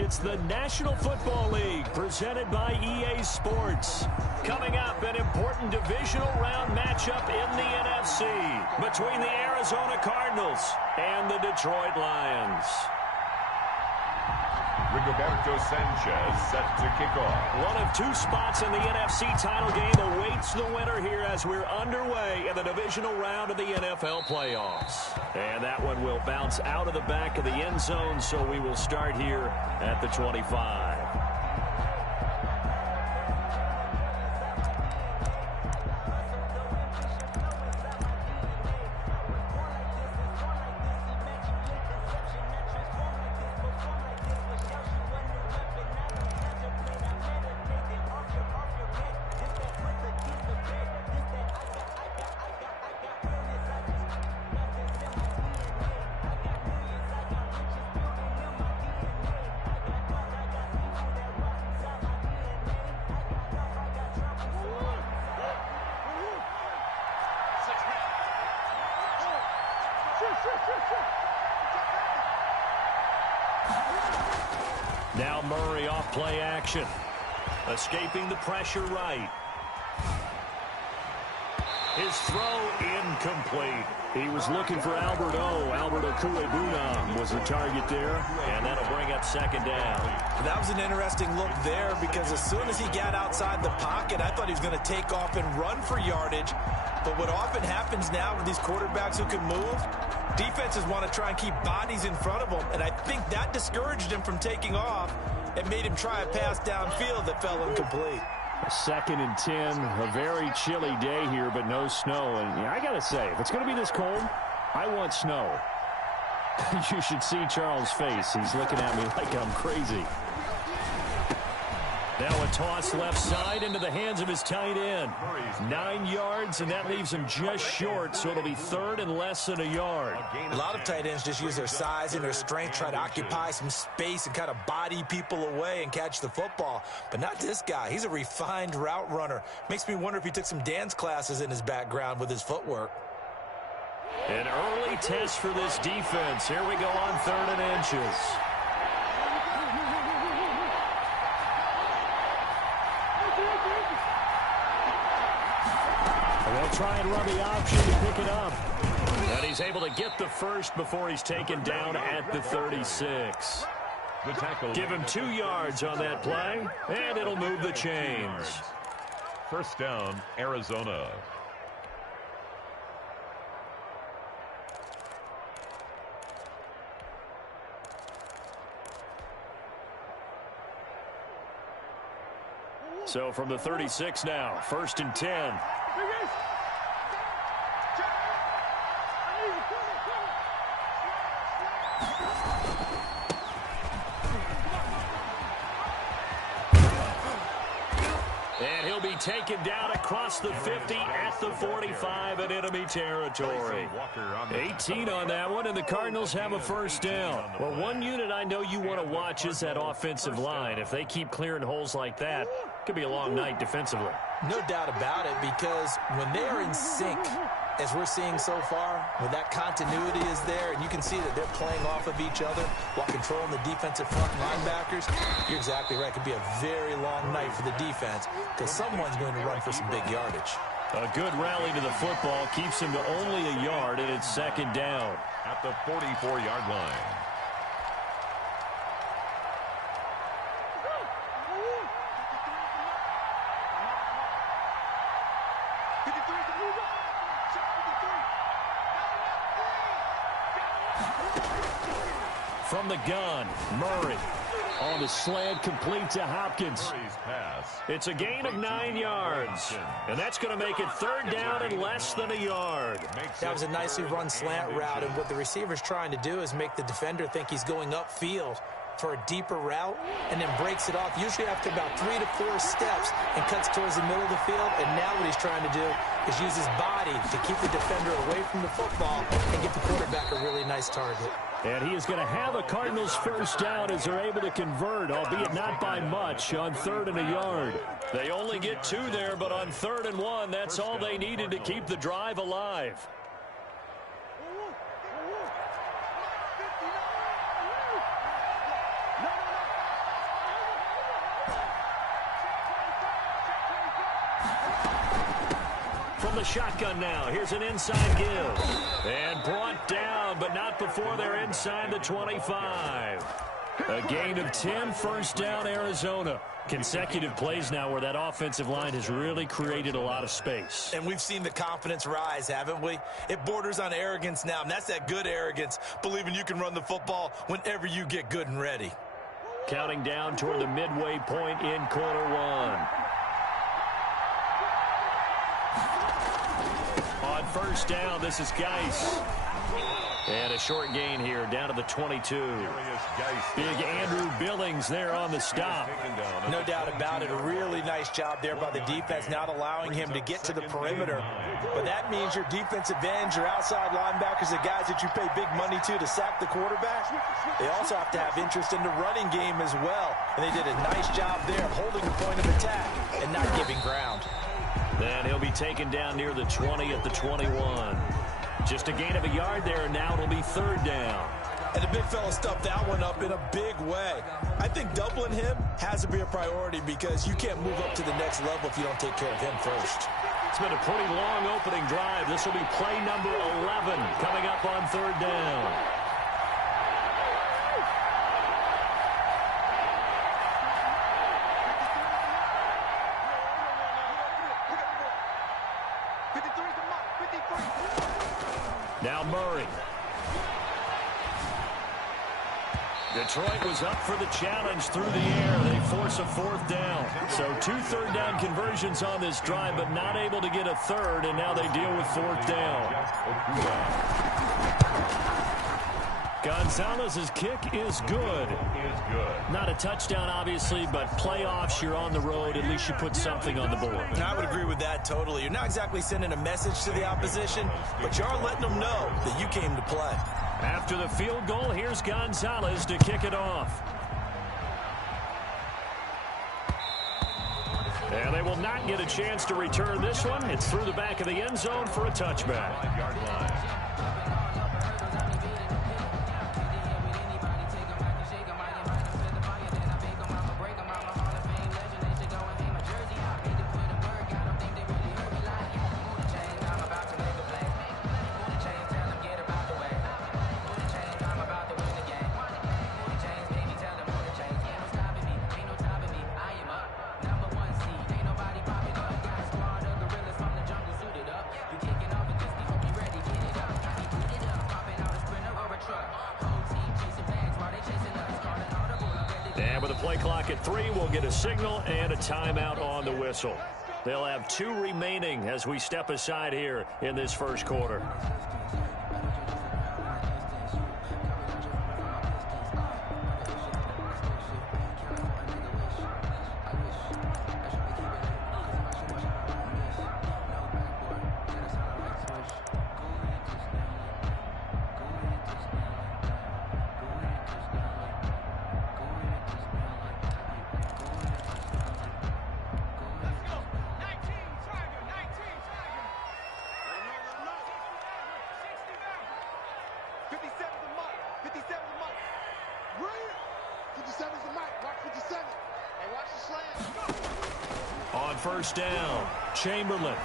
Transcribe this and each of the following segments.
It's the National Football League presented by EA Sports. Coming up, an important divisional round matchup in the NFC between the Arizona Cardinals and the Detroit Lions. Rigoberto Sanchez set to kick off. One of two spots in the NFC title game awaits the winner here as we're underway in the divisional round of the NFL playoffs. And that one will bounce out of the back of the end zone, so we will start here at the 25. Now Murray off play action. Escaping the pressure right. His throw incomplete. He was looking for Albert Okuebunam was the target there, and that'll bring up second down. That was an interesting look there because as soon as he got outside the pocket, I thought he was going to take off and run for yardage. But what often happens now with these quarterbacks who can move, defenses want to try and keep bodies in front of them, and I think that discouraged him from taking off and made him try a pass downfield that fell incomplete. 2nd and 10, a very chilly day here, but no snow. And I got to say, if it's going to be this cold, I want snow. You should see Charles' face. He's looking at me like I'm crazy. Now a toss left side into the hands of his tight end. 9 yards, and that leaves him just short, so it'll be 3rd and less than a yard. A lot of tight ends just use their size and their strength, try to occupy some space and kind of body people away and catch the football. But not this guy. He's a refined route runner. Makes me wonder if he took some dance classes in his background with his footwork. An early test for this defense. Here we go on 3rd and inches. They'll try and run the option to pick it up. And he's able to get the first before he's taken down at the 36. Give him 2 yards on that play, and it'll move the chains. First down, Arizona. So from the 36 now, 1st and 10. And he'll be taken down across the 50 at the 45 in enemy territory. 18 on that one, and the Cardinals have a first down. Well, one unit I know you want to watch is that offensive line. If they keep clearing holes like that, it could be a long night defensively. No doubt about it, because when they are in sync, as we're seeing so far, when that continuity is there, and you can see that they're playing off of each other while controlling the defensive front linebackers, you're exactly right. It could be a very long night for the defense because someone's going to run for some big yardage. A good rally to the football keeps him to only a yard, and it's 2nd down. At the 44-yard line. From the gun, Murray on the slant, complete to Hopkins. It's a gain of 9 yards, and that's going to make it 3rd down and less than a yard. That was a nicely run slant route, and what the receiver's trying to do is make the defender think he's going upfield for a deeper route and then breaks it off, usually after about 3 to 4 steps, and cuts towards the middle of the field. And now what he's trying to do is use his body to keep the defender away from the football and give the quarterback a really nice target. And he is going to have a Cardinals first down as they're able to convert, albeit not by much, on 3rd and a yard. They only get 2 there, but on 3rd and 1, that's all they needed to keep the drive alive. From the shotgun now, here's an inside give. And brought down, but not before they're inside the 25. A gain of 10, first down, Arizona. Consecutive plays now where that offensive line has really created a lot of space. And we've seen the confidence rise, haven't we? It borders on arrogance now, and that's that good arrogance, believing you can run the football whenever you get good and ready. Counting down toward the midway point in quarter one. On first down, this is Geis. And a short gain here, down to the 22. Big Andrew Billings there on the stop. No doubt about it. A really nice job there by the defense, not allowing him to get to the perimeter. But that means your defensive ends, your outside linebackers, the guys that you pay big money to sack the quarterback, they also have to have interest in the running game as well. And they did a nice job there of holding the point of attack and not giving ground. Then he'll be taken down near the 20 at the 21. Just a gain of a yard there, and now it'll be third down. And the big fella stuffed that one up in a big way. I think doubling him has to be a priority because you can't move up to the next level if you don't take care of him first. It's been a pretty long opening drive. This will be play number 11 coming up on third down. Now Murray. Detroit was up for the challenge through the air. They force a fourth down. So 2 third-down conversions on this drive, but not able to get a third, and now they deal with fourth down. Gonzalez's kick is good. Not a touchdown, obviously, but playoffs, you're on the road. At least you put something on the board. I would agree with that totally. You're not exactly sending a message to the opposition, but you are letting them know that you came to play. After the field goal, here's Gonzalez to kick it off. And they will not get a chance to return this one. It's through the back of the end zone for a touchback. And with a play clock at 3, we'll get a signal and a timeout on the whistle. They'll have 2 remaining as we step aside here in this first quarter. On first down, Chamberlain.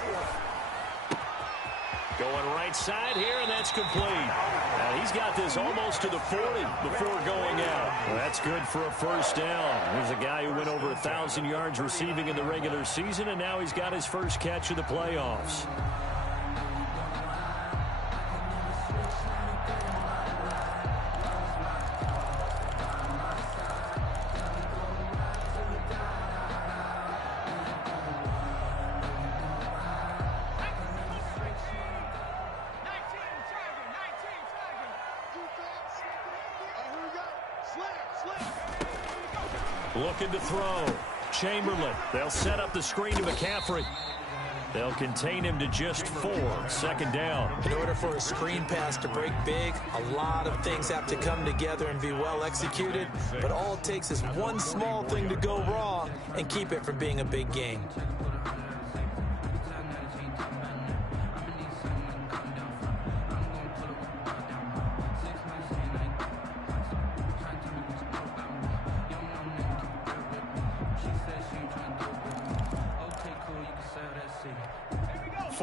Going right side here, and that's complete. And he's got this almost to the 40 before going out. Well, that's good for a first down. There's a guy who went over 1,000 yards receiving in the regular season, and now he's got his first catch of the playoffs. Looking to throw. Chamberlain. They'll set up the screen to McCaffrey. They'll contain him to just 4. Second down. In order for a screen pass to break big, a lot of things have to come together and be well executed. But all it takes is one small thing to go wrong and keep it from being a big game.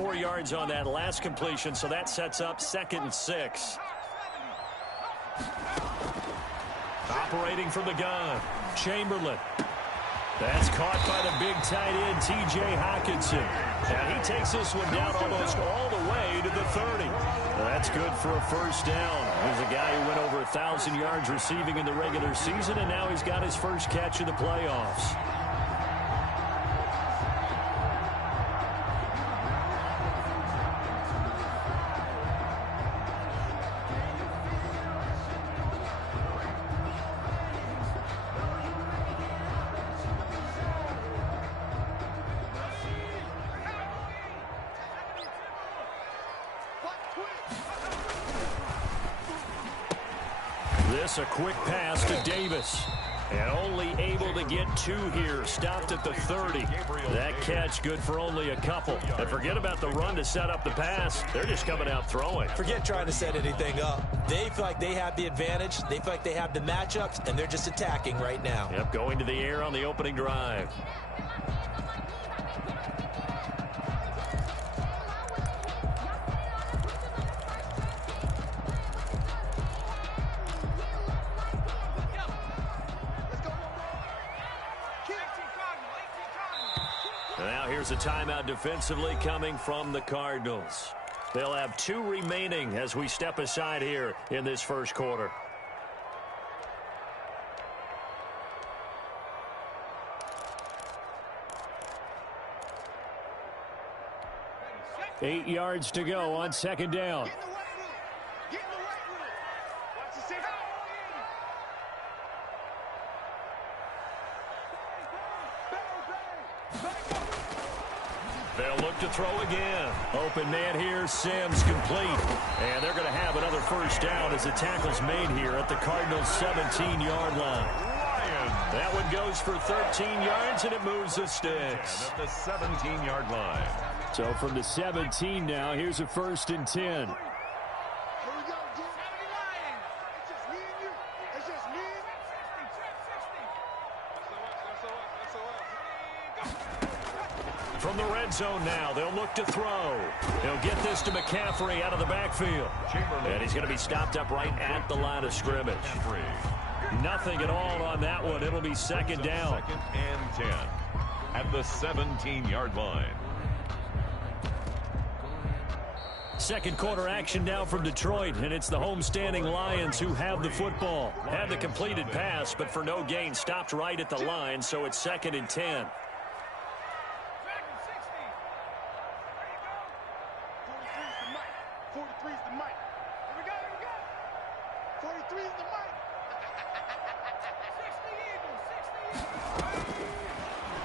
4 yards on that last completion, so that sets up 2nd and 6. Operating from the gun, Chamberlain. That's caught by the big tight end, T.J. Hockenson. Now he takes this one down almost all the way to the 30. That's good for a first down. There's a guy who went over 1,000 yards receiving in the regular season, and now he's got his first catch in the playoffs. A quick pass to Davis. And only able to get 2 here. Stopped at the 30. That catch good for only a couple. And forget about the run to set up the pass. They're just coming out throwing. Forget trying to set anything up. They feel like they have the advantage. They feel like they have the matchups, and they're just attacking right now. Yep, going to the air on the opening drive. Here's a timeout defensively coming from the Cardinals. They'll have 2 remaining as we step aside here in this first quarter. Eight yards to go on 2nd down. They'll look to throw again. Open man here, Sims complete. And they're going to have another first down as the tackle's made here at the Cardinals' 17-yard line. That one goes for 13 yards, and it moves the sticks. At the 17-yard line. So from the 17 now, here's a 1st and 10. From the red zone now, they'll look to throw. He'll get this to McCaffrey out of the backfield. And he's going to be stopped up right at the line of scrimmage. Nothing at all on that one. It'll be 2nd down. 2nd and 10 at the 17-yard line. Second quarter action now from Detroit, and it's the homestanding Lions who have the football. Had the completed pass, but for no gain, stopped right at the line, so it's 2nd and 10.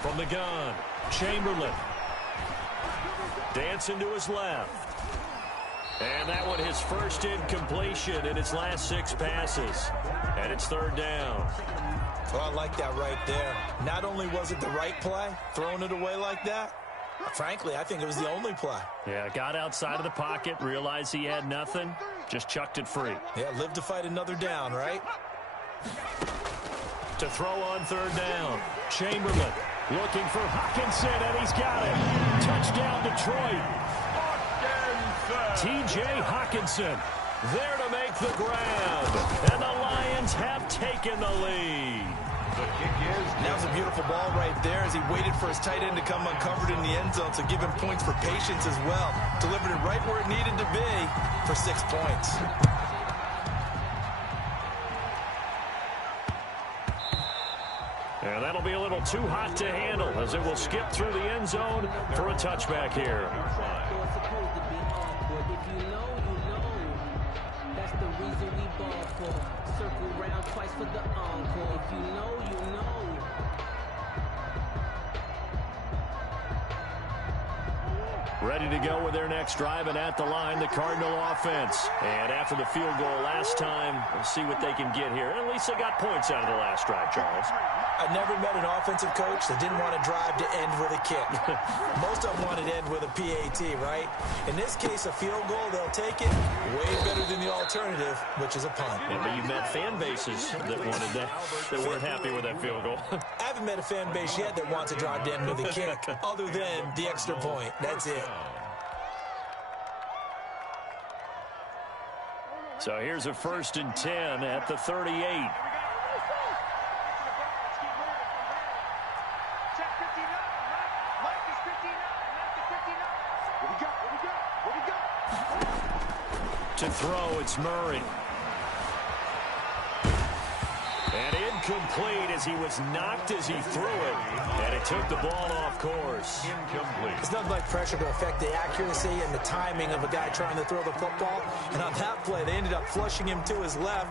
From the gun, Chamberlain. Dancing to his left. And that one his first incompletion in his last 6 passes. And it's 3rd down. Well, I like that right there. Not only was it the right play, throwing it away like that, frankly, I think it was the only play. Yeah, got outside of the pocket, realized he had nothing, just chucked it free. Yeah, live to fight another down, right? To throw on 3rd down, Chamberlain looking for Hockenson, and he's got it. Touchdown, Detroit. T.J. Hockenson there to make the grab. And the Lions have taken the lead. The kick is... That was a beautiful ball right there as he waited for his tight end to come uncovered in the end zone, so give him points for patience as well. Delivered it right where it needed to be for 6 points. And that'll be a little too hot to handle as it will skip through the end zone for a touchback here. That's the reason we ball for. Circle round twice for the encore. If you know, you know. Ready to go with their next drive, and at the line, the Cardinal offense. And after the field goal last time, we'll see what they can get here. At least they got points out of the last drive, Charles. I never met an offensive coach that didn't want to drive to end with a kick. Most of them wanted to end with a PAT, right? In this case, a field goal, they'll take it. Way better than the alternative, which is a punt. Yeah, but you met fan bases that wanted that, that weren't happy with that field goal. I haven't met a fan base yet that wants to drive to end with a kick, other than the extra point. That's it. So here's a 1st and 10 at the 38. To throw, it's Murray. And incomplete as he was knocked as he threw it. And it took the ball off course. Incomplete. It's nothing like pressure to affect the accuracy and the timing of a guy trying to throw the football. And on that play, they ended up flushing him to his left,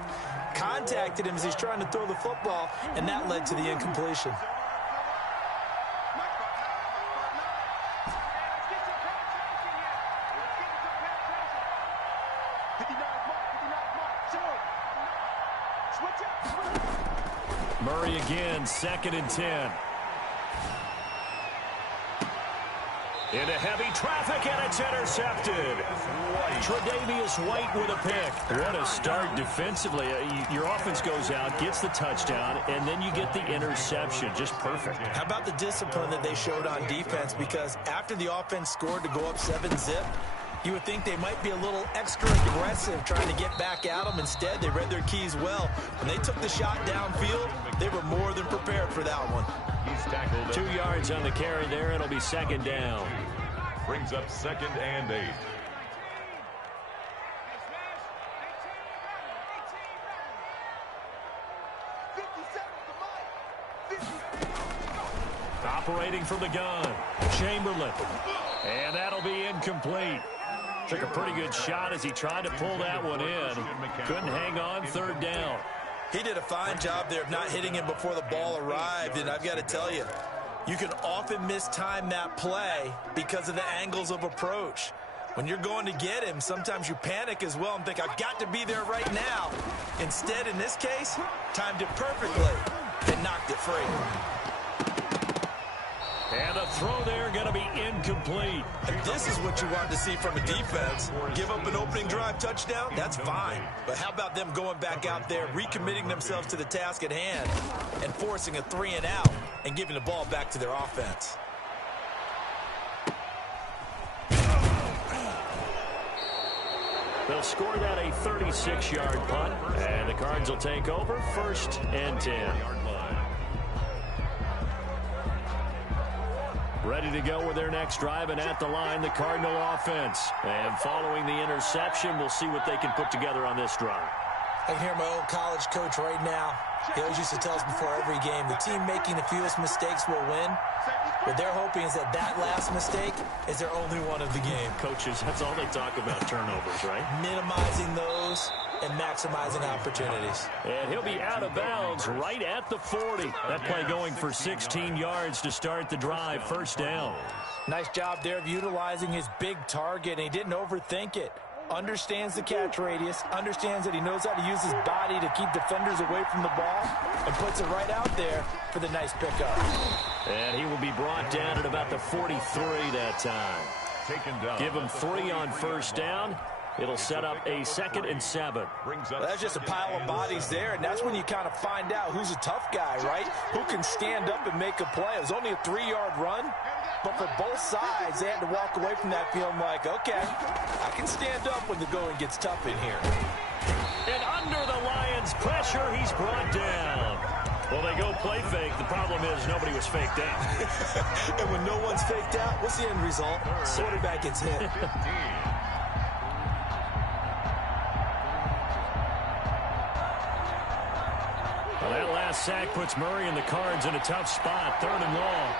contacted him as he's trying to throw the football, and that led to the incompletion. Murray again, 2nd and 10. Into heavy traffic, and it's intercepted. Tre'Davious White with a pick. What a start defensively. Your offense goes out, gets the touchdown, and then you get the interception. Just perfect. How about the discipline that they showed on defense? Because after the offense scored to go up 7-zip, you would think they might be a little extra aggressive trying to get back at them. Instead, they read their keys well. When they took the shot downfield, they were more than prepared for that one. He's tackled. 2 yards on the carry there. It'll be 2nd down. Brings up 2nd and 8. Operating from the gun, Chamberlain. And that'll be incomplete. Took a pretty good shot as he tried to pull that one in. Couldn't hang on, 3rd down. He did a fine job there of not hitting him before the ball arrived, and I've got to tell you, you can often mistime that play because of the angles of approach. When you're going to get him, sometimes you panic as well and think, I've got to be there right now. Instead, in this case, timed it perfectly and knocked it free. And the throw there going to be incomplete. And this is what you want to see from a defense. Give up an opening drive touchdown, that's fine. But how about them going back out there, recommitting themselves to the task at hand, and forcing a 3-and-out and giving the ball back to their offense? They'll score that a 36-yard punt, and the Cards will take over, 1st and 10. Ready to go with their next drive, and at the line, the Cardinal offense. And following the interception, we'll see what they can put together on this drive. I can hear my old college coach right now. He always used to tell us before every game, the team making the fewest mistakes will win. What they're hoping is that that last mistake is their only one of the game. Coaches, that's all they talk about, turnovers, right? Minimizing those and maximizing opportunities. And he'll be out of bounds right at the 40. That play going for 16 yards to start the drive, 1st down. Nice job there of utilizing his big target, and he didn't overthink it. Understands the catch radius, understands that he knows how to use his body to keep defenders away from the ball, and puts it right out there for the nice pickup. And he will be brought down at about the 43 that time. Taken down. Give him 3 on 1st down. It'll set up a 2nd and 7. Well, that's just a pile of bodies there, and that's when you kind of find out who's a tough guy, right? Who can stand up and make a play. It was only a 3-yard run, but for both sides, they had to walk away from that feeling like, okay, I can stand up when the going gets tough in here. And under the Lions' pressure, he's brought down. Well, they go play fake. The problem is nobody was faked out. And when no one's faked out, what's the end result? Quarterback gets hit. Well, that last sack puts Murray and the Cards in a tough spot, 3rd and long.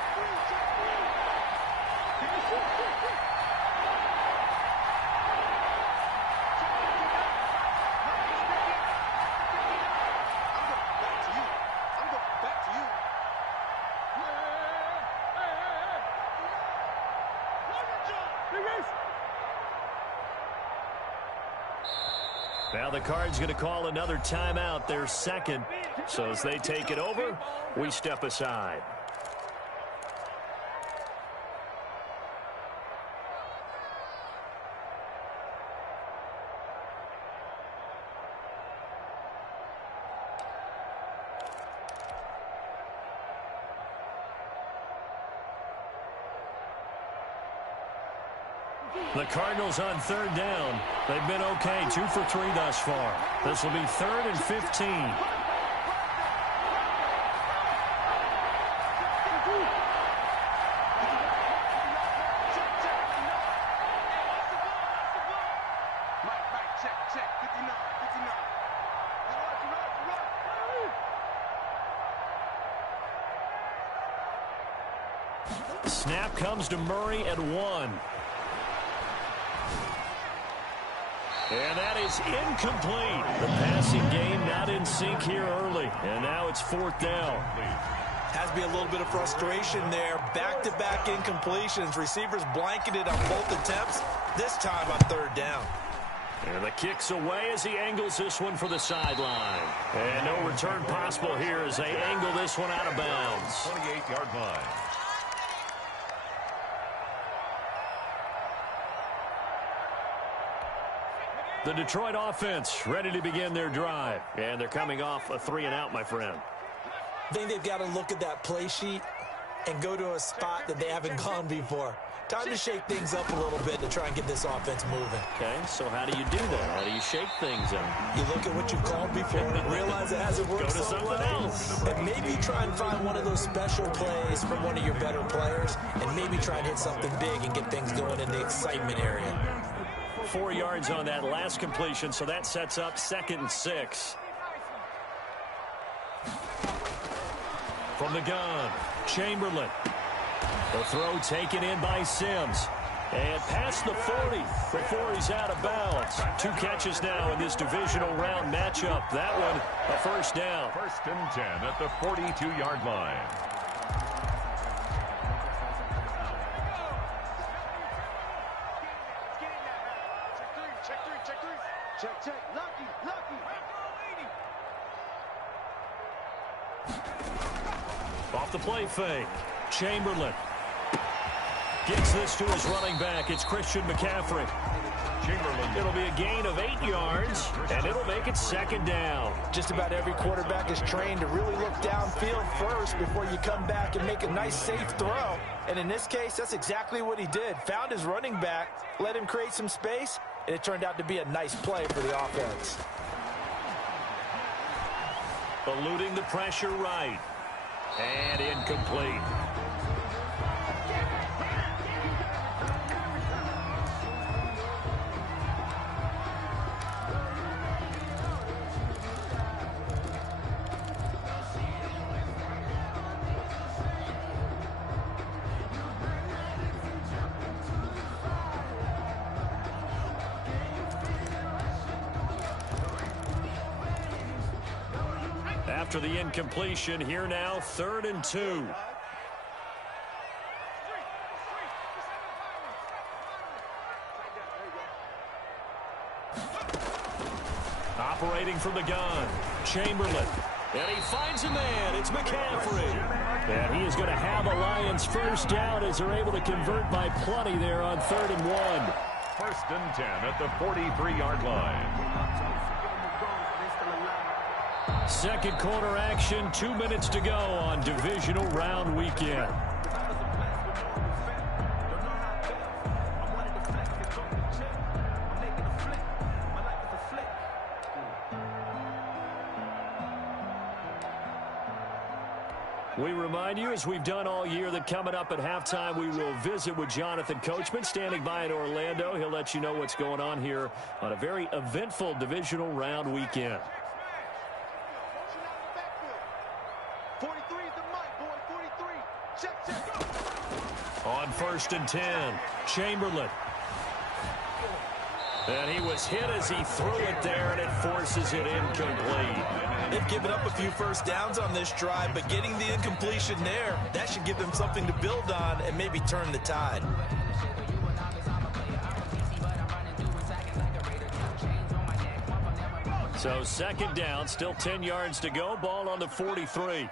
Now the Cards going to call another timeout, their 2nd. So as they take it over, we step aside. The Cardinals on third down. They've been okay, 2 for 3 thus far. This will be 3rd and 15. Snap comes to Murray at 1. And that is incomplete. The passing game not in sync here early. And now it's 4th down. Has to be a little bit of frustration there. Back-to-back incompletions. Receivers blanketed on both attempts. This time on 3rd down. And the kick's away as he angles this one for the sideline. And no return possible here as they angle this one out of bounds. 28-yard line. The Detroit offense ready to begin their drive. And they're coming off a 3-and-out, my friend. I think they've got to look at that play sheet and go to a spot that they haven't gone before. Time to shake things up a little bit to try and get this offense moving. Okay, so how do you do that? How do you shake things up? You look at what you've called before and realize it hasn't worked Go to so something well. else. And maybe try and find one of those special plays from one of your better players and maybe try and hit something big and get things going in the excitement area. 4 yards on that last completion, so that sets up 2nd and 6. From the gun, Chamberlain. The throw taken in by Sims. And past the 40 before he's out of bounds. 2 catches now in this divisional round matchup. That one, a 1st down. 1st and 10 at the 42-yard line. Check. Lucky. Off the play fake. Chamberlain gets this to his running back. It's Christian McCaffrey. Chamberlain. It'll be a gain of 8 yards, and it'll make it 2nd down. Just about every quarterback is trained to really look downfield first before you come back and make a nice, safe throw. And in this case, that's exactly what he did. Found his running back, let him create some space, and it turned out to be a nice play for the offense. Eluding the pressure right. And incomplete. After the incompletion, here now, 3rd and 2. Operating from the gun, Chamberlain. And he finds a man. It's McCaffrey. And he is going to have a Lions 1st down as they're able to convert by plenty there on 3rd and 1. 1st and 10 at the 43-yard line. 2nd quarter action, 2 minutes to go on divisional round weekend. We remind you, as we've done all year, that coming up at halftime, we will visit with Jonathan Coachman, standing by in Orlando. He'll let you know what's going on here on a very eventful divisional round weekend. 43 is the mic, boy. 43. Check. On 1st and 10, Chamberlain. And he was hit as he threw it there, and it forces it incomplete. They've given up a few 1st downs on this drive, but getting the incompletion there, that should give them something to build on and maybe turn the tide. So 2nd down, still 10 yards to go. Ball on the 43.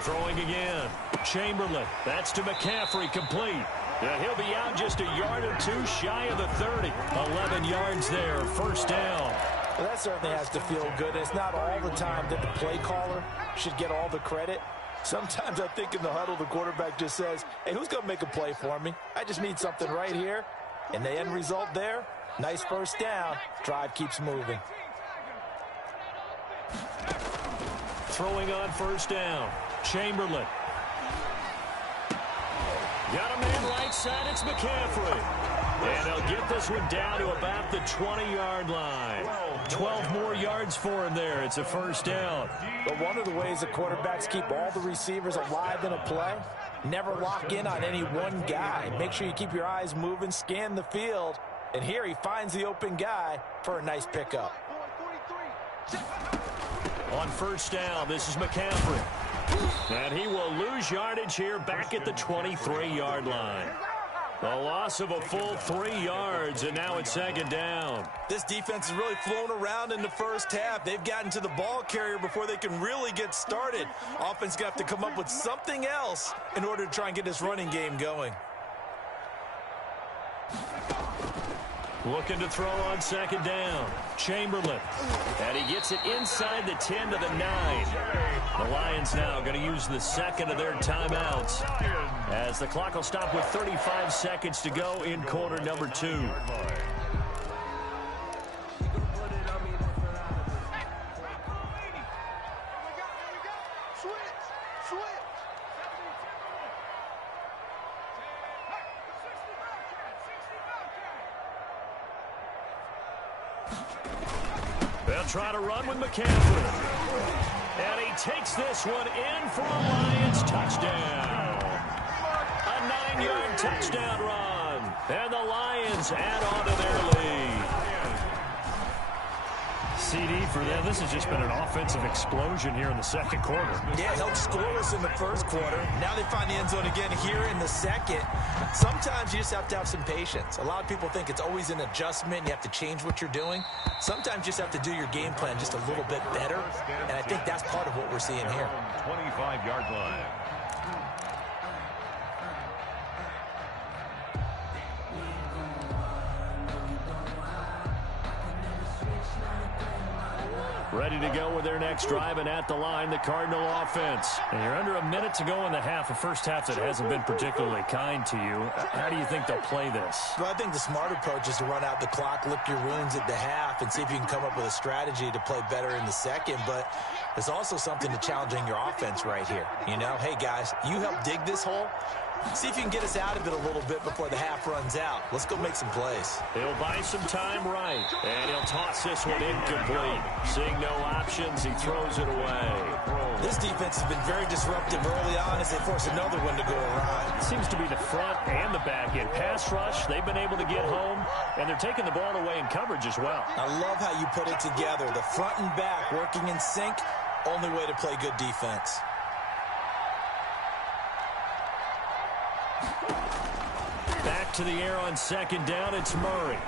Throwing again. Chamberlain. That's to McCaffrey, complete. And he'll be out just a yard or 2 shy of the 30. 11 yards there, 1st down. Well, that certainly has to feel good. It's not all the time that the play caller should get all the credit. Sometimes I think in the huddle, the quarterback just says, hey, who's going to make a play for me? I just need something right here. And the end result there, nice first down. Drive keeps moving. Throwing on first down, Chamberlain. Got a man right side, it's McCaffrey. And they'll get this one down to about the 20-yard line. 12 more yards for him there. It's a first down. But one of the ways the quarterbacks keep all the receivers alive in a play, never lock in on any one guy. Make sure you keep your eyes moving, scan the field. And here he finds the open guy for a nice pickup. On first down, this is McCaffrey. And he will lose yardage here back at the 23-yard line. A loss of a full 3 yards, and now it's second down. This defense has really flown around in the first half. They've gotten to the ball carrier before they can really get started. Offense got to come up with something else in order to try and get this running game going. Looking to throw on second down. Chamberlain. And he gets it inside the 10 to the 9. The Lions now going to use the second of their timeouts as the clock will stop with 35 seconds to go in quarter number 2. They'll try to run with McCaffrey. And he takes this one in for a Lions touchdown. A 9-yard touchdown run. And the Lions add on to their lead. CD for them. This has just been an offensive explosion here in the second quarter. Yeah, held scoreless in the first quarter. Now they find the end zone again here in the second. Sometimes you just have to have some patience. A lot of people think it's always an adjustment. You have to change what you're doing. Sometimes you just have to do your game plan just a little bit better. And I think that's part of what we're seeing here. 25-yard line. Ready to go with their next drive, and at the line, the Cardinal offense. And you're under a minute to go in the half, a first half that hasn't been particularly kind to you. How do you think they'll play this? Well, I think the smart approach is to run out the clock, lick your wounds at the half, and see if you can come up with a strategy to play better in the second. But there's also something to challenging your offense right here. You know, hey, guys, you help dig this hole. See if you can get us out of it a little bit before the half runs out. Let's go make some plays. He'll buy some time right, and he'll toss this one incomplete. Seeing no options, he throws it away. This defense has been very disruptive early on as they force another one to go around. It seems to be the front and the back end. Pass rush, they've been able to get home, and they're taking the ball away in coverage as well. I love how you put it together. The front and back working in sync, only way to play good defense. Back to the air on second down, it's Murray.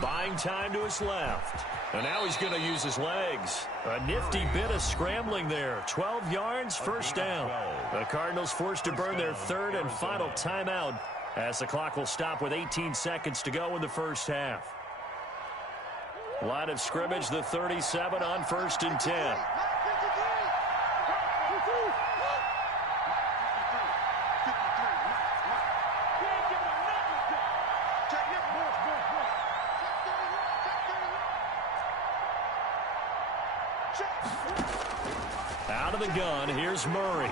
Buying time to his left. And now he's going to use his legs. A nifty bit of scrambling there. 12 yards, first down. The Cardinals forced to burn their third and final timeout as the clock will stop with 18 seconds to go in the first half. Line of scrimmage, the 37 on 1st and 10. Out of the gun, here's Murray.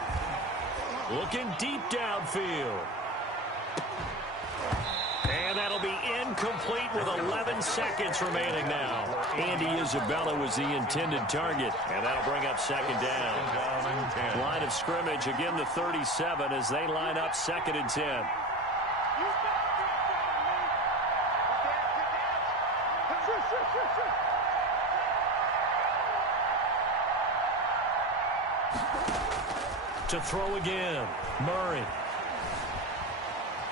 Looking deep downfield. And that'll be incomplete with 11 seconds remaining now. Andy Isabella was the intended target, and that'll bring up second down. Line of scrimmage, again the 37 as they line up 2nd and 10. To throw again, Murray.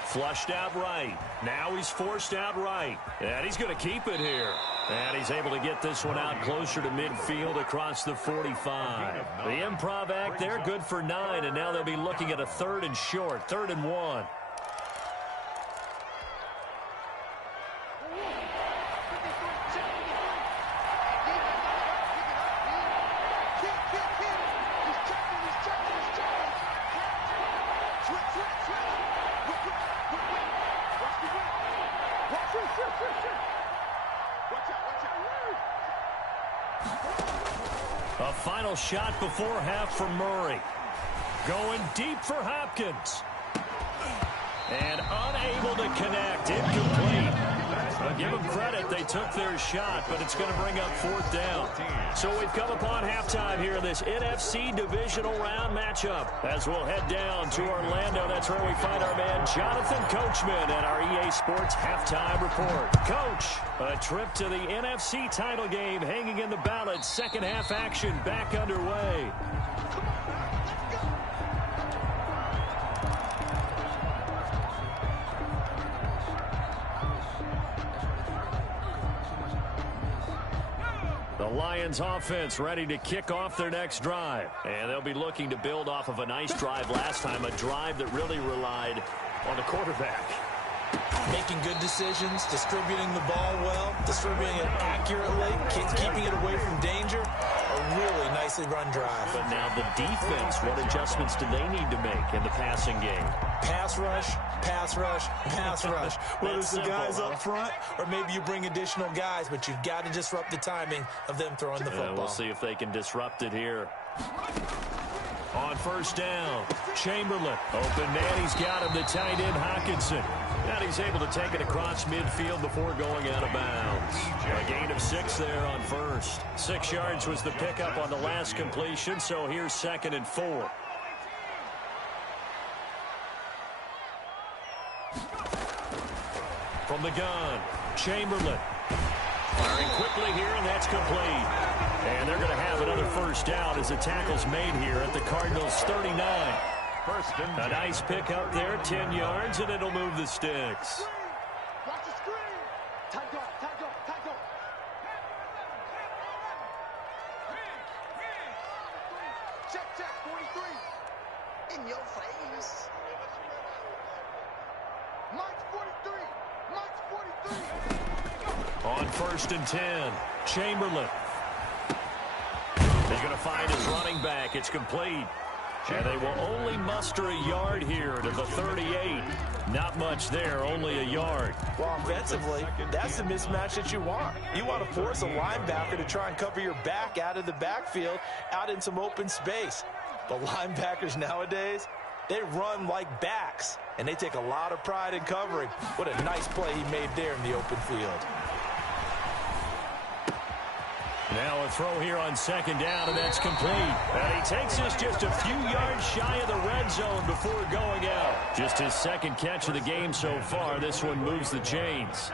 Flushed out right. Now he's forced out right. And he's going to keep it here. And he's able to get this one out closer to midfield across the 45. The improv act there, good for 9. And now they'll be looking at a 3rd and short, 3rd and 1. A final shot before half for Murray. Going deep for Hopkins. And unable to connect. Incomplete. I'll give them credit. They took their shot, but it's going to bring up fourth down. So we've come upon halftime here in this NFC divisional round matchup. As we'll head down to Orlando, that's where we find our man Jonathan Coachman at our EA Sports Halftime Report. Coach, a trip to the NFC title game hanging in the balance. Second half action back underway. The Lions offense ready to kick off their next drive. And they'll be looking to build off of a nice drive last time, a drive that really relied on the quarterback. Making good decisions, distributing the ball well, distributing it accurately, keeping it away from danger. A really nicely run drive. But now the defense, what adjustments do they need to make in the passing game? Pass rush, pass rush, pass rush. Whether it's the guys up front or maybe you bring additional guys, but you've got to disrupt the timing of them throwing the football. We'll see if they can disrupt it here. On first down, Chamberlain. Open man, he's got him, the tight end Hawkinson. And he's able to take it across midfield before going out of bounds. A gain of 6 there on first. 6 yards was the pickup on the last completion, so here's 2nd and 4. From the gun, Chamberlain. Firing quickly here, and that's complete. And they're going to have another first down as the tackle's made here at the Cardinals' 39. A nice pick up there, 10 yards, and it'll move the sticks. Watch the screen. Tight go, tight go, tight go. Check, 43. In your face. March 43. March 43. On first and 10, Chamberlain. He's going to find his running back. It's complete. And they will only muster a yard here to the 38. Not much there, only a yard. Well, offensively, that's the mismatch that you want. You want to force a linebacker to try and cover your back out of the backfield, out in some open space. The linebackers nowadays, they run like backs, and they take a lot of pride in covering. What a nice play he made there in the open field. Now a throw here on 2nd down, and that's complete. And he takes this just a few yards shy of the red zone before going out. Just his 2nd catch of the game so far. This one moves the chains.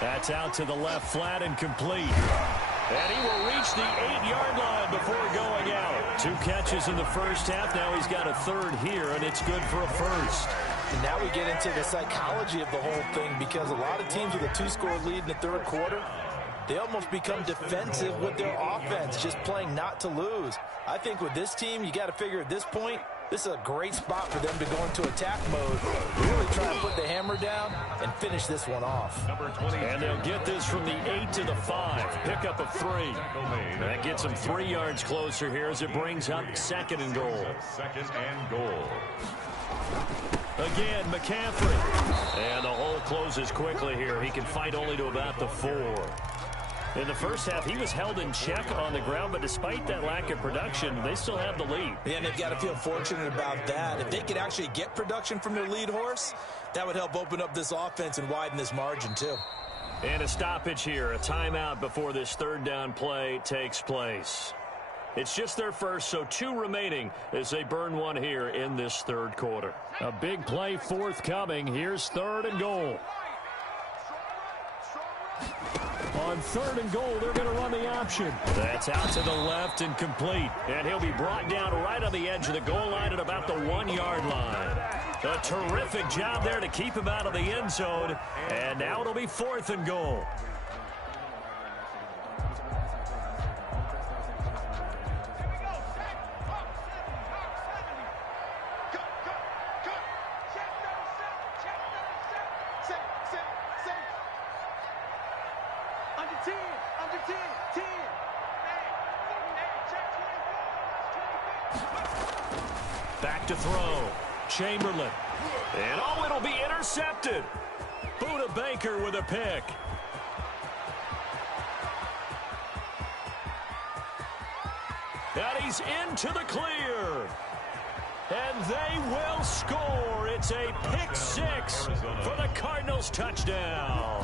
That's out to the left flat and complete. And he will reach the 8-yard line before going out. 2 catches in the first half. Now he's got a 3rd here, and it's good for a first. And now we get into the psychology of the whole thing, because a lot of teams with a 2-score lead in the 3rd quarter, they almost become defensive with their offense, just playing not to lose. I think with this team, you got to figure at this point, this is a great spot for them to go into attack mode, really try to put the hammer down and finish this one off. And they'll get this from the 8 to the 5. Pick up a 3. That gets them 3 yards closer here as it brings up 2nd and goal. 2nd and goal. Again, McCaffrey. And the hole closes quickly here. He can fight only to about the 4. In the first half, he was held in check on the ground, but despite that lack of production, they still have the lead. Yeah, and they've got to feel fortunate about that. If they could actually get production from their lead horse, that would help open up this offense and widen this margin, too. And a stoppage here, a timeout before this 3rd down play takes place. It's just their first, so 2 remaining as they burn one here in this 3rd quarter. A big play forthcoming. Here's 3rd and goal. On 3rd and goal, they're going to run the option. That's out to the left and complete. And he'll be brought down right on the edge of the goal line at about the 1-yard line. A terrific job there to keep him out of the end zone. And now it'll be 4th and goal. Back to throw. Chamberlain. And oh, it'll be intercepted. Buda Baker with a pick. And he's into the clear. And they will score. It's a pick six for the Cardinals touchdown.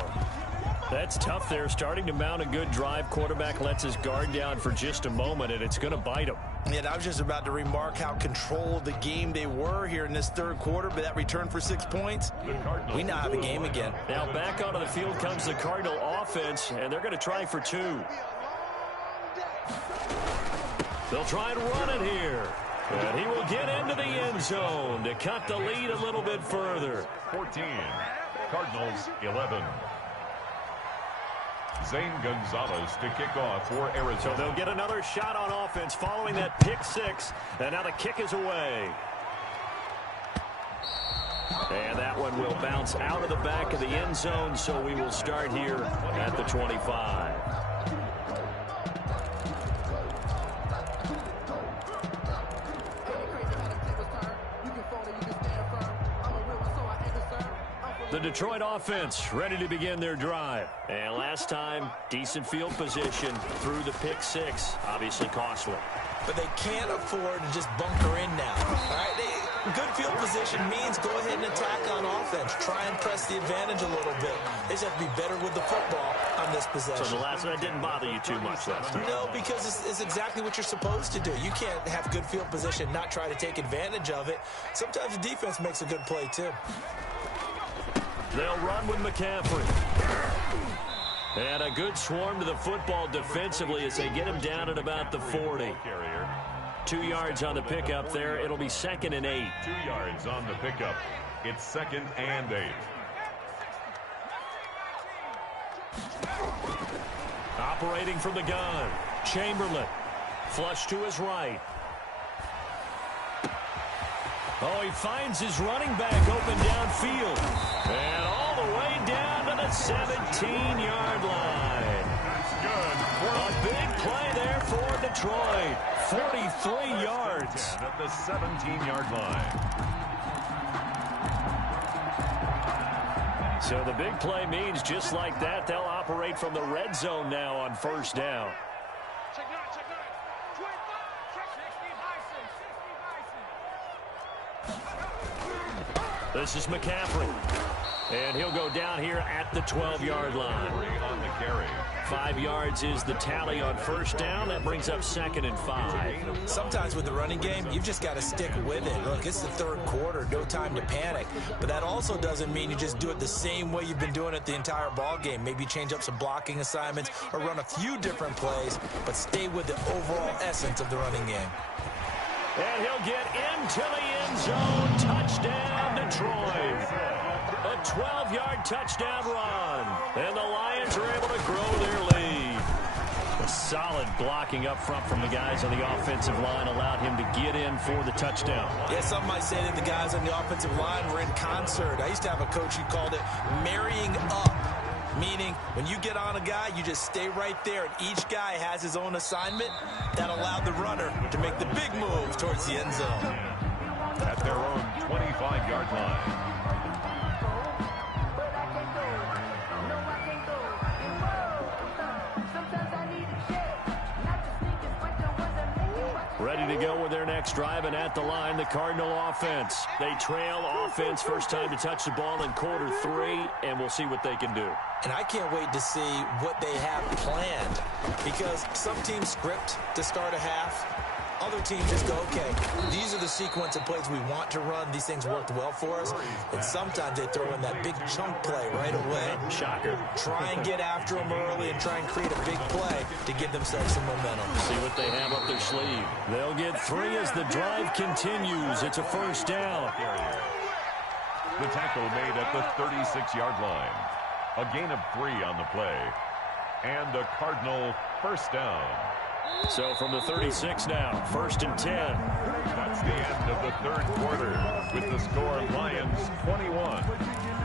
That's tough there, starting to mount a good drive. Quarterback lets his guard down for just a moment, and it's going to bite him. Yeah, I was just about to remark how controlled the game they were here in this third quarter, but that return for 6 points, we now have a game again. Now back onto the field comes the Cardinal offense, and they're going to try for 2. They'll try and run it here. And he will get into the end zone to cut the lead a little bit further. 14, Cardinals 11. Zane Gonzalez to kick off for Arizona. So they'll get another shot on offense following that pick six. And now the kick is away. And that one will bounce out of the back of the end zone, so we will start here at the 25. The Detroit offense ready to begin their drive. And last time, decent field position through the pick six. Obviously costly. But they can't afford to just bunker in now. All right, good field position means go ahead and attack on offense. Try and press the advantage a little bit. They just have to be better with the football on this possession. So the last one didn't bother you too much last time? No, because it's exactly what you're supposed to do. You can't have good field position, not try to take advantage of it. Sometimes the defense makes a good play, too. They'll run with McCaffrey. And a good swarm to the football defensively as they get him down at about the 40. 2 yards on the pickup there. It'll be 2nd and 8. 2 yards on the pickup. It's 2nd and 8. Operating from the gun. Chamberlain. Flush to his right. Oh, he finds his running back open downfield. And all the way down to the 17-yard line. That's good. A big play there for Detroit. 43 yards. At the 17-yard line. So the big play means just like that, they'll operate from the red zone now on first down. This is McCaffrey. And he'll go down here at the 12-yard line. On the carry. 5 yards is the tally on first down. That brings up 2nd and 5. Sometimes with the running game, you've just got to stick with it. Look, it's the third quarter, no time to panic. But that also doesn't mean you just do it the same way you've been doing it the entire ball game. Maybe change up some blocking assignments or run a few different plays, but stay with the overall essence of the running game. And he'll get into the end zone. Touchdown, Detroit. A 12-yard touchdown run. And the Lions are able to grow their lead. A solid blocking up front from the guys on the offensive line allowed him to get in for the touchdown. Yeah, some might say that the guys on the offensive line were in concert. I used to have a coach who called it marrying up. Meaning, when you get on a guy, you just stay right there, and each guy has his own assignment. That allowed the runner to make the big move towards the end zone. At their own 25-yard line. Ready to go with their next drive, and at the line, the Cardinal offense. They trail offense, first time to touch the ball in quarter 3, and we'll see what they can do. And I can't wait to see what they have planned, because some teams script to start a half. Other teams just go, okay, these are the sequence of plays we want to run. These things worked well for us. And sometimes they throw in that big chunk play right away. Shocker. Try and get after them early and try and create a big play to give themselves some momentum. See what they have up their sleeve. They'll get 3 as the drive continues. It's a first down. The tackle made at the 36-yard line. A gain of 3 on the play. And a Cardinal first down. So from the 36 now, 1st and 10. That's the end of the third quarter with the score Lions 21,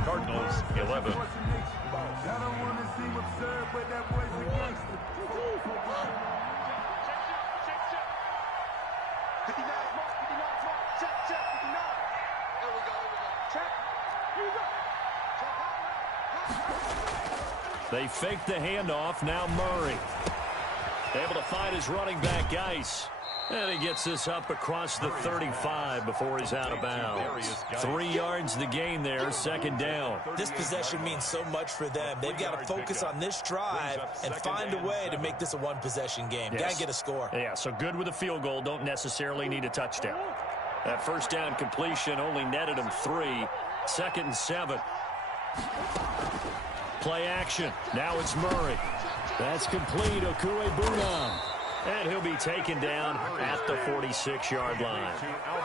Cardinals 11. Check, 59. Here we go. Check. Here we go. They fake the handoff. Now Murray. Able to find his running back, Geis. And he gets this up across the 35 before he's out of bounds. 3 yards the gain there, second down. This possession means so much for them. They've got to focus on this drive and find a way to make this a one-possession game. Yes. Got to get a score. Yeah, so good with a field goal. Don't necessarily need a touchdown. That first down completion only netted him 3. 2nd and 7. Play action. Now it's Murray. That's complete. Okuebunam. And he'll be taken down at the 46-yard line.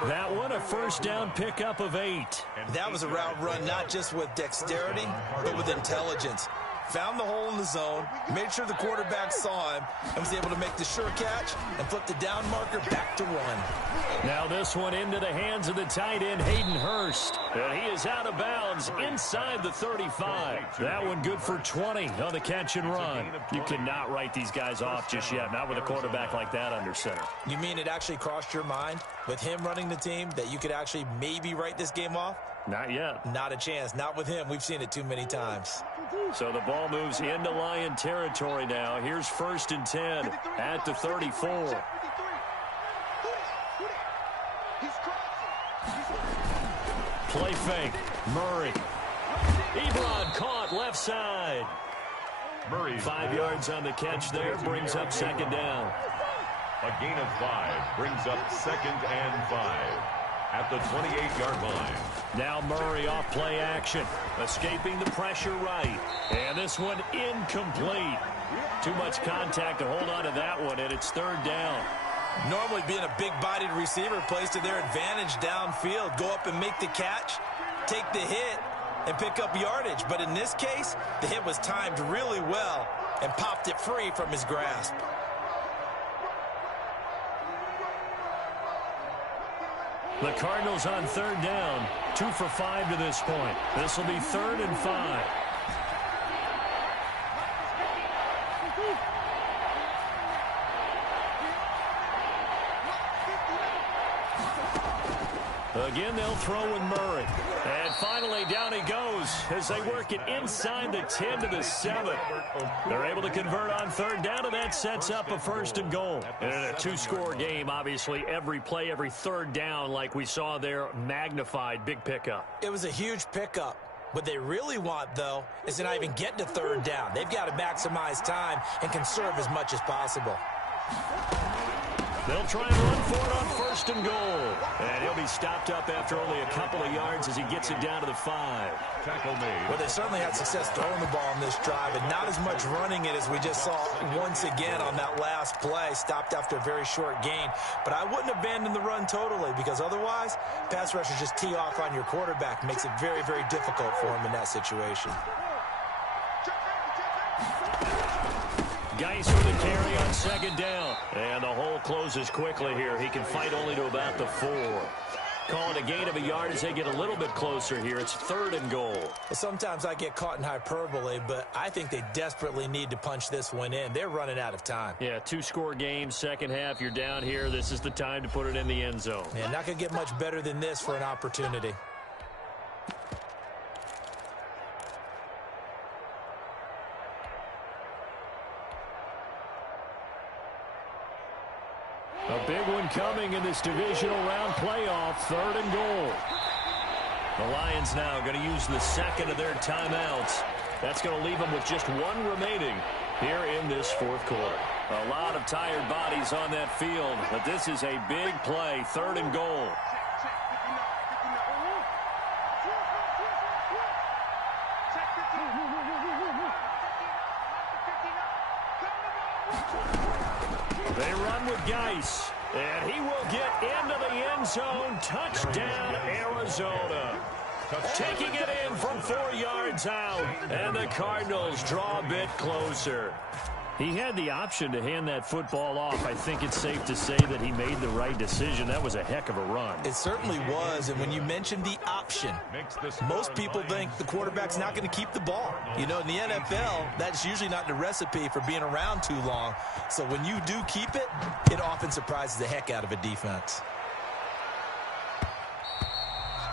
That one, a first down pickup of 8. That was a route run not just with dexterity, but with intelligence. Found the hole in the zone, made sure the quarterback saw him, and was able to make the sure catch and flip the down marker back to 1. Now this one into the hands of the tight end, Hayden Hurst. And he is out of bounds inside the 35. That one good for 20 on the catch and run. You cannot write these guys off just yet, not with a quarterback like that under center. You mean it actually crossed your mind with him running the team that you could actually maybe write this game off? Not yet. Not a chance. Not with him. We've seen it too many times. So the ball moves into Lion territory now. Here's 1st and 10 at the 34. Play fake. Murray. Ebron caught left side. Murray 5 yards on the catch there. Brings up 2nd down. A gain of 5 brings up 2nd and 5 at the 28-yard line. Now Murray off play action. Escaping the pressure right. And this one incomplete. Too much contact to hold on to that one, and it's 3rd down. Normally being a big-bodied receiver plays to their advantage downfield. Go up and make the catch, take the hit, and pick up yardage. But in this case, the hit was timed really well and popped it free from his grasp. The Cardinals on 3rd down. 2 for 5 to this point. This will be 3rd and 5. Again, they'll throw with Murray. And finally, down he goes as they work it inside the 10 to the 7. They're able to convert on 3rd down, and that sets up a 1st and goal. And in a 2-score game, obviously, every play, every 3rd down, like we saw there, magnified, big pickup. It was a huge pickup. What they really want, though, is to not even get to 3rd down. They've got to maximize time and conserve as much as possible. They'll try and run for it on 1st and goal. And he'll be stopped up after only a couple of yards as he gets it down to the 5. Tackle made. Well, they certainly had success throwing the ball on this drive and not as much running it as we just saw once again on that last play. Stopped after a very short gain. But I wouldn't abandon the run totally because otherwise, pass rushers just tee off on your quarterback. Makes it very, very difficult for him in that situation. Geis with the carry on 2nd down. And the hole closes quickly here. He can fight only to about the 4. Calling a gain of a yard as they get a little bit closer here. It's 3rd and goal. Sometimes I get caught in hyperbole, but I think they desperately need to punch this one in. They're running out of time. Yeah, 2-score game, 2nd half. You're down here. This is the time to put it in the end zone. Yeah, not going to get much better than this for an opportunity. A big one coming in this divisional round playoff, 3rd and goal. The Lions now going to use the 2nd of their timeouts. That's going to leave them with just 1 remaining here in this 4th quarter. A lot of tired bodies on that field, but this is a big play, 3rd and goal. They run with Geis, and he will get into the end zone. Touchdown, Arizona. Taking it in from 4 yards out, and the Cardinals draw a bit closer. He had the option to hand that football off. I think it's safe to say that he made the right decision. That was a heck of a run. It certainly was, and when you mentioned the option, most people think the quarterback's not going to keep the ball. You know, in the NFL, that's usually not the recipe for being around too long. So when you do keep it, it often surprises the heck out of a defense.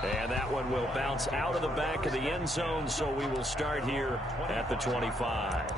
And that one will bounce out of the back of the end zone, so we will start here at the 25.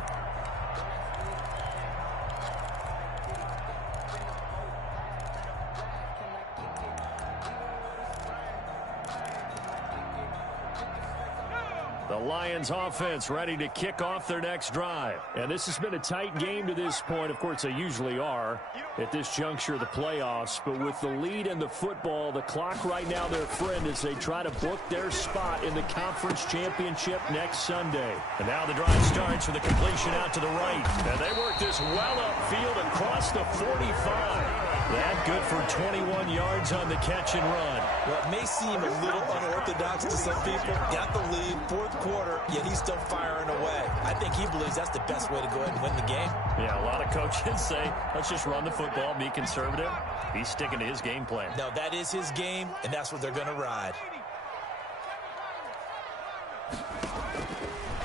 The Lions offense ready to kick off their next drive. And this has been a tight game to this point. Of course, they usually are at this juncture of the playoffs. But with the lead in the football, the clock right now their friend as they try to book their spot in the conference championship next Sunday. And now the drive starts with a completion out to the right. And they work this well upfield across the 45. That good for 21 yards on the catch and run. Well, it may seem a little unorthodox to some people. Got the lead, fourth quarter, yet he's still firing away. I think he believes that's the best way to go ahead and win the game. Yeah, a lot of coaches say, let's just run the football, be conservative. He's sticking to his game plan. No, that is his game, and that's what they're going to ride.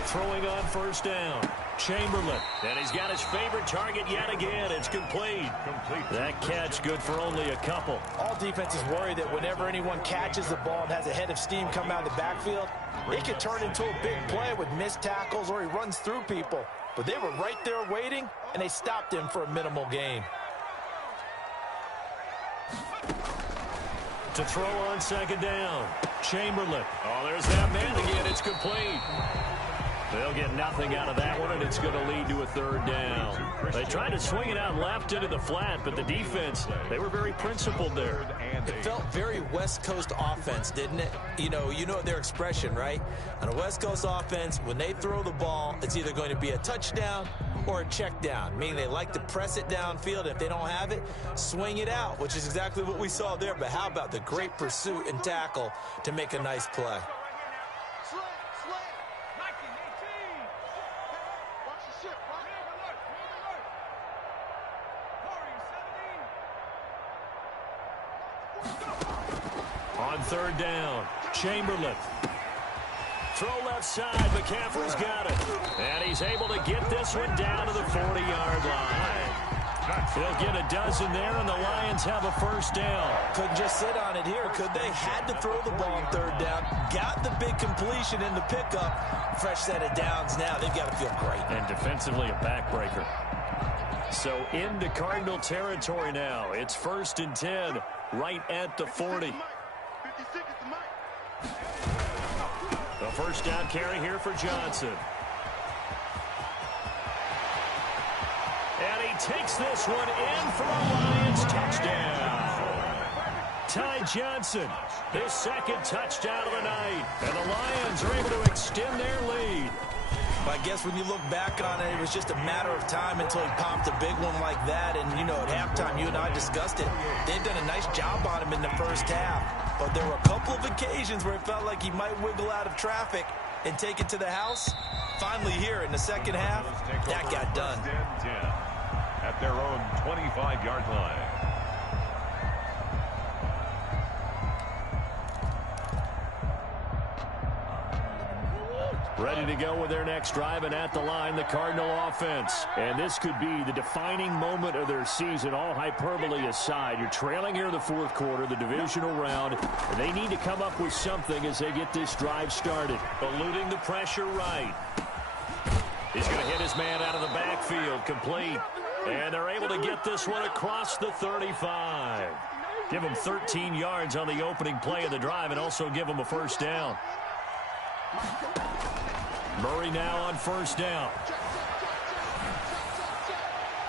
Throwing on first down. Chamberlain. And he's got his favorite target yet again. It's complete. That catch good for only a couple. All defenses worry that whenever anyone catches the ball and has a head of steam come out of the backfield, it can turn into a big play with missed tackles or he runs through people. But they were right there waiting, and they stopped him for a minimal gain. To throw on second down. Chamberlain. Oh, there's that man again. It's complete. They'll get nothing out of that one, and it's going to lead to a third down. They tried to swing it out left into the flat, but the defense, they were very principled there. It felt very West Coast offense, didn't it? You know their expression, right? On a West Coast offense, when they throw the ball, it's either going to be a touchdown or a check down, meaning they like to press it downfield. If they don't have it, swing it out, which is exactly what we saw there. But how about the great pursuit and tackle to make a nice play? On third down, Chamberlain. Throw left side, McCaffrey's got it. And he's able to get this one down to the 40-yard line. He'll get a dozen there, and the Lions have a first down. Couldn't just sit on it here, could they? Had to throw the ball on third down. Got the big completion in the pickup. Fresh set of downs now. They've got to feel great. And defensively, a backbreaker. So into Cardinal territory now. It's 1st and 10, right at the 40. The first down carry here for Johnson. And he takes this one in for a Lions touchdown. Ty Johnson, his second touchdown of the night. And the Lions are able to extend their lead. I guess when you look back on it, it was just a matter of time until he popped a big one like that. And, at halftime, you and I discussed it. They've done a nice job on him in the first half. But there were a couple of occasions where it felt like he might wiggle out of traffic and take it to the house. Finally here in the second half, that got done. At their own 25-yard line. Ready to go with their next drive, and at the line, the Cardinal offense. And this could be the defining moment of their season, all hyperbole aside. You're trailing here in the fourth quarter, the divisional round, and they need to come up with something as they get this drive started. Eluding the pressure right. He's going to hit his man out of the backfield, complete. And they're able to get this one across the 35. Give them 13 yards on the opening play of the drive and also give them a first down. Murray now on first down.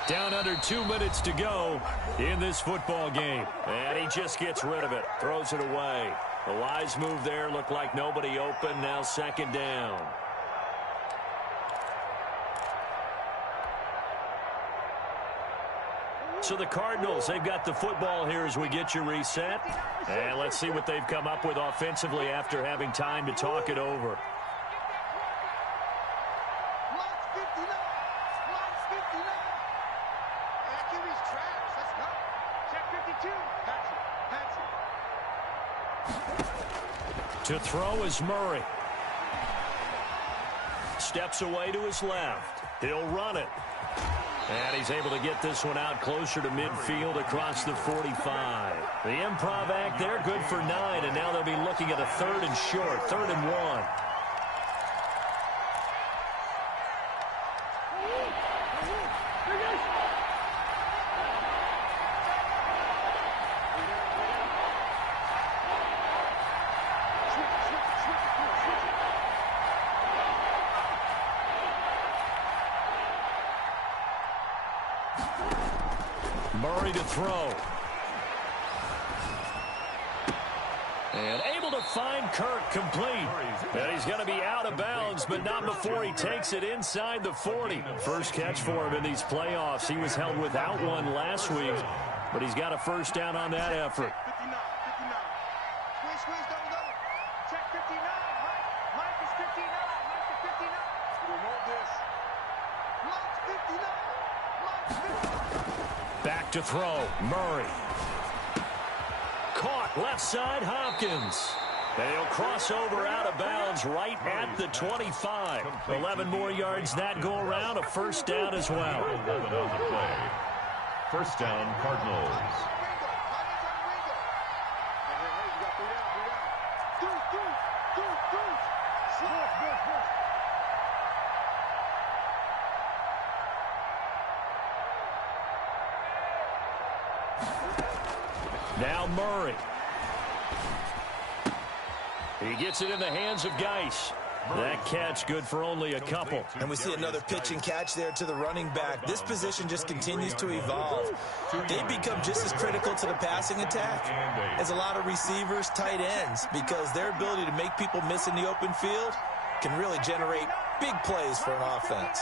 Down under 2 minutes to go in this football game. And he just gets rid of it. Throws it away. The wise move there. Looked like nobody open. Now second down. So the Cardinals, they've got the football here as we get you reset. And let's see what they've come up with offensively after having time to talk it over. To throw is Murray. Steps away to his left. He'll run it. And he's able to get this one out closer to midfield across the 45. The improv act there, good for 9, and now they'll be looking at a 3rd and short, 3rd and 1. Murray to throw. And able to find Kirk complete. And he's going to be out of bounds, but not before he takes it inside the 40. First catch for him in these playoffs. He was held without one last week, but he's got a first down on that effort. 59. Squeeze, double. Check 59. Mike is 59. Mike is 59. We want this. Mike's 59. Mike's 59. Back to throw. Murray. Caught left side, Hopkins. They'll cross over out of bounds right at the 25. 11 more yards that go around. A first down as well. 11 on the play. First down, Cardinals. Now Murray. He gets it in the hands of Geis. That catch good for only a couple. And we see another pitch and catch there to the running back. This position just continues to evolve. They become just as critical to the passing attack as a lot of receivers, tight ends, because their ability to make people miss in the open field can really generate big plays for an offense.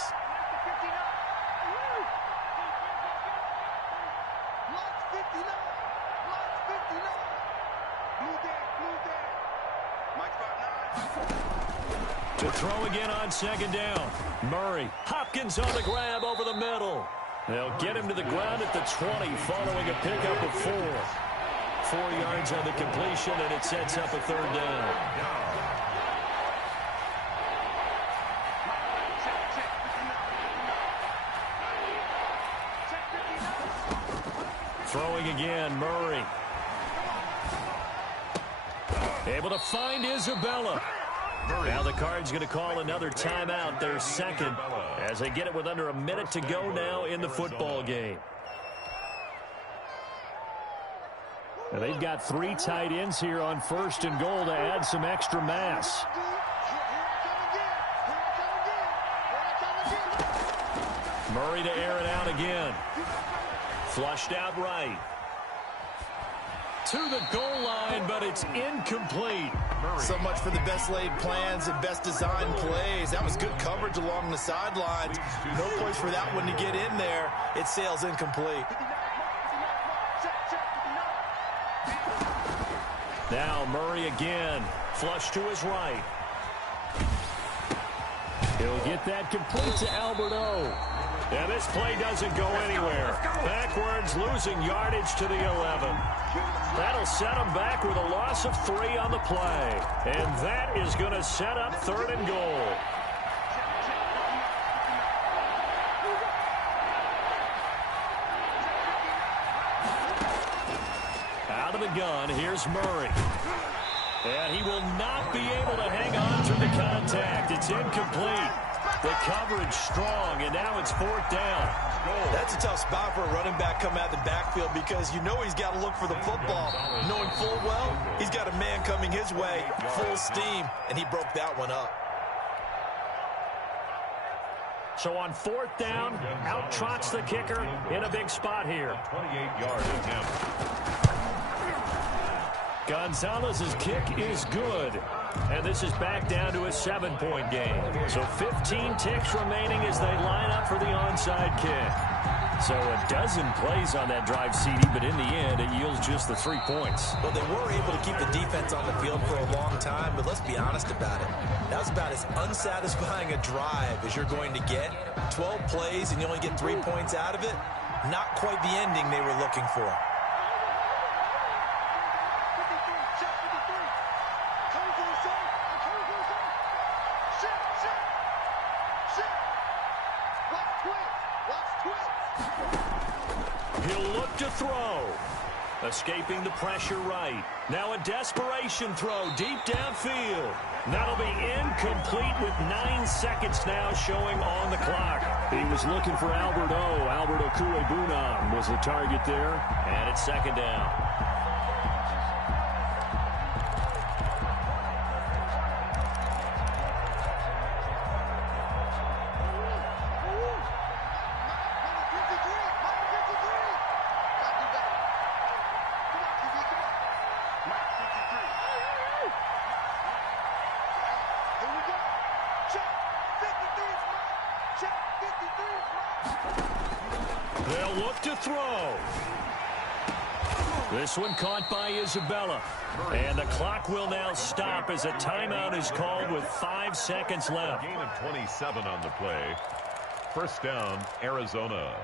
To throw again on second down. Murray. Hopkins on the grab over the middle. They'll get him to the ground at the 20 following a pickup of 4. 4 yards on the completion, and it sets up a third down. Throwing again, Murray. Able to find Isabella. Now the Cards going to call another timeout, their second, as they get it with under a minute to go now in the football game. And they've got 3 tight ends here on first and goal to add some extra mass. Murray to air it out again. Flushed out right. To the goal line, but it's incomplete. So much for the best laid plans and best designed plays. That was good coverage along the sidelines. No place for that one to get in there. It sails incomplete. Now Murray again. Flush to his right. He'll get that complete to Alberto. And this play doesn't go anywhere. Backwards, losing yardage to the 11. That'll set them back with a loss of 3 on the play. And that is going to set up third and goal. Out of the gun, here's Murray. And he will not be able to hang on through the contact. It's incomplete. The coverage strong, and now it's 4th down. That's a tough spot for a running back coming out of the backfield because you know he's got to look for the football. Knowing full well, he's got a man coming his way, full steam, and he broke that one up. So on 4th down, out trots the kicker in a big spot here. 28-yard attempt. Gonzalez's kick is good. And this is back down to a 7-point game. So 15 ticks remaining as they line up for the onside kick. So a dozen plays on that drive, CD, but in the end, it yields just the 3 points. Well, they were able to keep the defense on the field for a long time, but let's be honest about it. That was about as unsatisfying a drive as you're going to get. 12 plays and you only get 3 points out of it. Not quite the ending they were looking for. He'll look to throw. Escaping the pressure right. Now a desperation throw deep downfield. That'll be incomplete with 9 seconds now showing on the clock. He was looking for Albert Okuebunam was the target there. And it's second down. They'll look to throw. This one caught by Isabella. And the clock will now stop as a timeout is called with 5 seconds left. A gain of 27 on the play. First down, Arizona.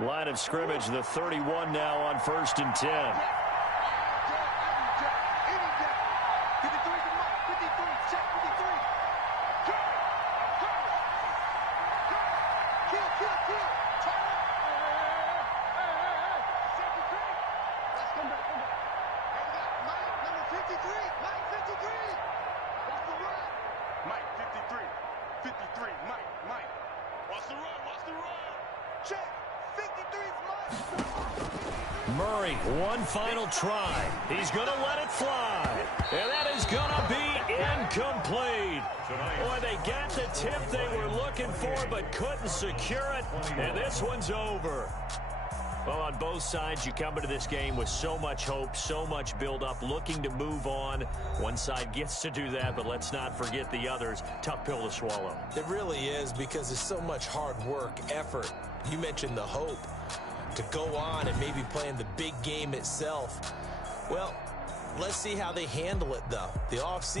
Line of scrimmage, the 31 now on 1st and 10. Murray, one final try. He's going to let it fly. And that is going to be incomplete. Boy, they got the tip they were looking for but couldn't secure it. And this one's over. Well, on both sides, you come into this game with so much hope, so much build-up, looking to move on. One side gets to do that, but let's not forget the others. Tough pill to swallow. It really is, because there's so much hard work, effort. You mentioned the hope to go on and maybe play in the big game itself. Well, let's see how they handle it, though. The offseason